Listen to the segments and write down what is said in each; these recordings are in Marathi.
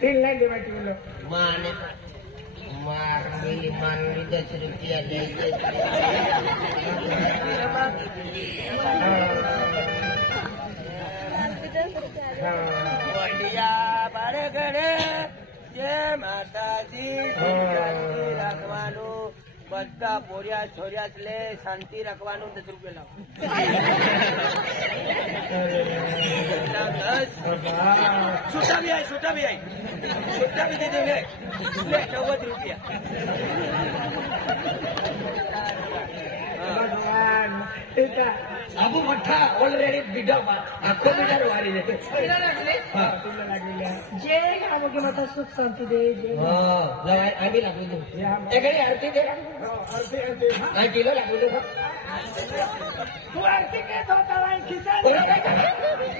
3 लाख देवा किलो माने मारली 10 रुपया ले बढ़िया बड़गड़े जय माताजी रखवानु बद्दा पोरिया छोरिया ले शांति रखवानु 10 रुपया लाओ छुट्टा भी आई छुट्टा भी दे दे ले 90 रुपया अबू मठा ऑलरेडी बिडा आखो बिडा वारी देते हां तुला लागले जे आमगे मत सुख शांती दे हां लगा आम्ही लागू दे एकडे आरती दे आरती काय किलो लागू दे तू आरती के तो तवाई खिचा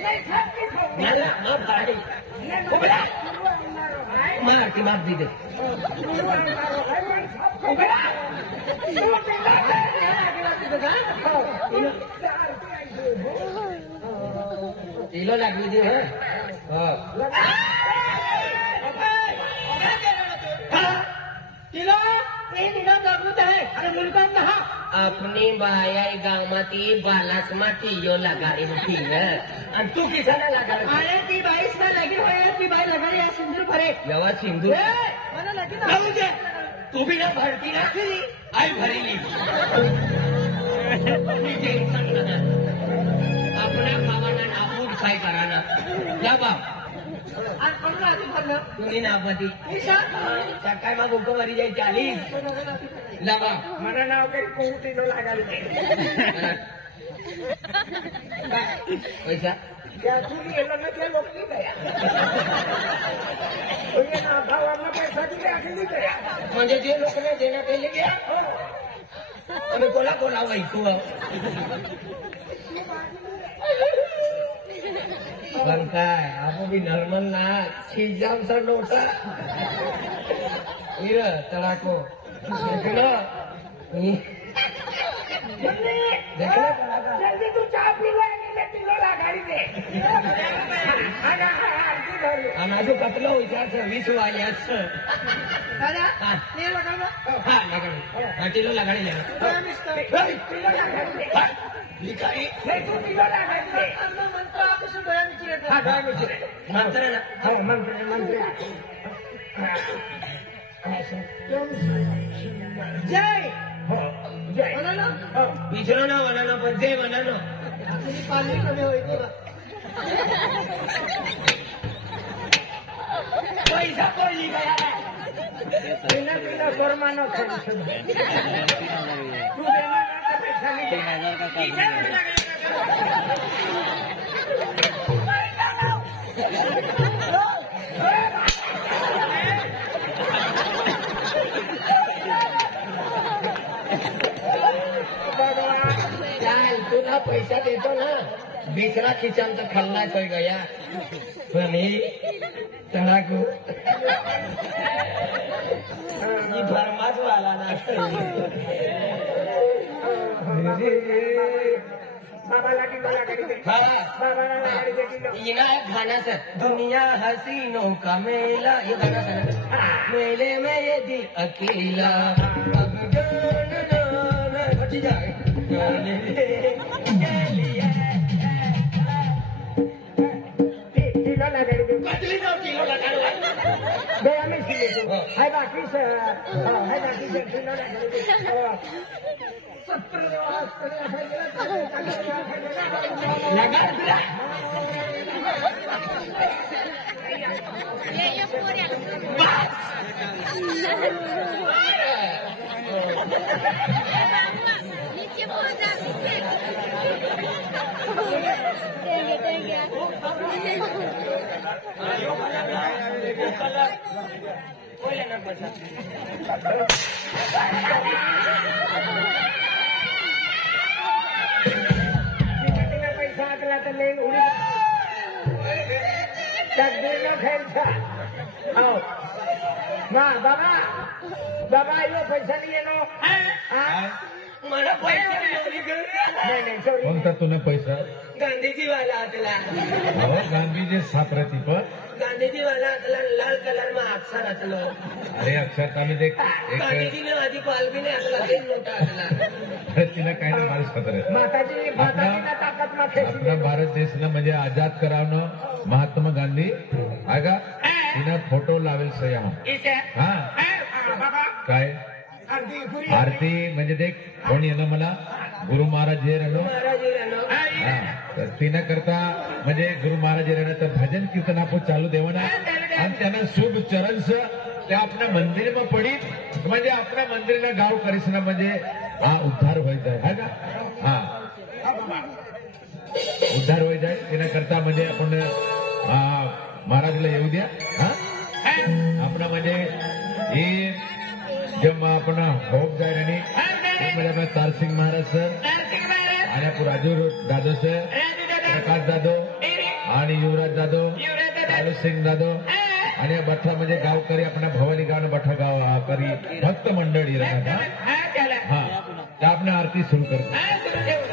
नहीं खाती मला ना गाडी उबला मार की मार दी दे उबला किलो लागली दे किलो अपनी बाया गावाती बालासमा टियो लगाडी होती आणि तू किसाला लगाडी ती बाईस ना लगी होय ती बाई लगाडी या सिंदूर भरे यवा सिंदूर मला लगी ना तू भी ना भरती ना आई भरेली अपना खावाना आपण काय कराना जा बाप तुम्ही नापती सकाळी मग उकवारी जाई 40 लावा मला नाव काही कोणती नो लागाल पैसा क्या तुम्ही गेलो ना त्या लोक नाही काय तुम्ही ना भावाला पैसा दिले असेल काय म्हणजे जे लोक ने देना केले गया तुम्ही कोला वैकू पण काय आपण बी नॉर्मल ना शिजामचा नोटा हिर तडाको देखलो जल्दी तू चहा पिला किलो गाडी दे आणि अजून कतलं विचारचं 20 वाल्याच किलो लगाडी जय विचारो ना वनानो पण जय वनानो पाणी कमी होईल पैसा पडली गया परमानो चाल तुला पैसा देतो ना बिसरा खिचाम तर खल्लाच होई गया पण चढाकू भरमाच वाला ना गाना सर दुनिया हसीनों का मेला ये गाना सर मेले में ये दिल अकेला अब हट जाए किलो बाबा यो पैसा नहीं मला पैसा नहीं, सॉरी. कोणता तुने पैसा गांधीजी वाला आतला गांधीजी सापरती पण गांधीजी वाला आतला लाल कलर में अक्षर आतलो अरे अक्षर आम्ही देख गांधीजी ने आधी पालबीने आतला ते नोटा आतला तिला काय नाही माणूस खतर माताजी आपला भारत देशनं म्हणजे आजाद करावणं महात्मा गांधी आहे का तिनं फोटो लावेल सया हा काय आरती म्हणजे देख कोणी येणं मला गुरु महाराज जे तर तिनं करता म्हणजे गुरु महाराज रहना तर भजन कीर्तन आपण चालू देवना आणि त्यांना शुभ चरणस त्या आपल्या मंदिરમાં पडी म्हणजे आपल्या मंदिरना गाव करीसना म्हणजे हा उद्धार होई जाय है ना हा उद्धार होई जाय तिनं करता म्हणजे आपण महाराजला येऊ द्या हा आपला म्हणजे हे जेव्हा आपण होप जाय आणि म्हणजे तारसिंग महाराज सर आणि आपण राजू दादो सर प्रकाश जाधव आणि युवराज जाधव लालूसिंग जाधव आणि बठ्ठा म्हणजे गावकरी आपल्या भवानी गाव बठ्ठा गावकरी भक्त मंडळी राहतात हा त्या आपल्या आरती सुरू करतात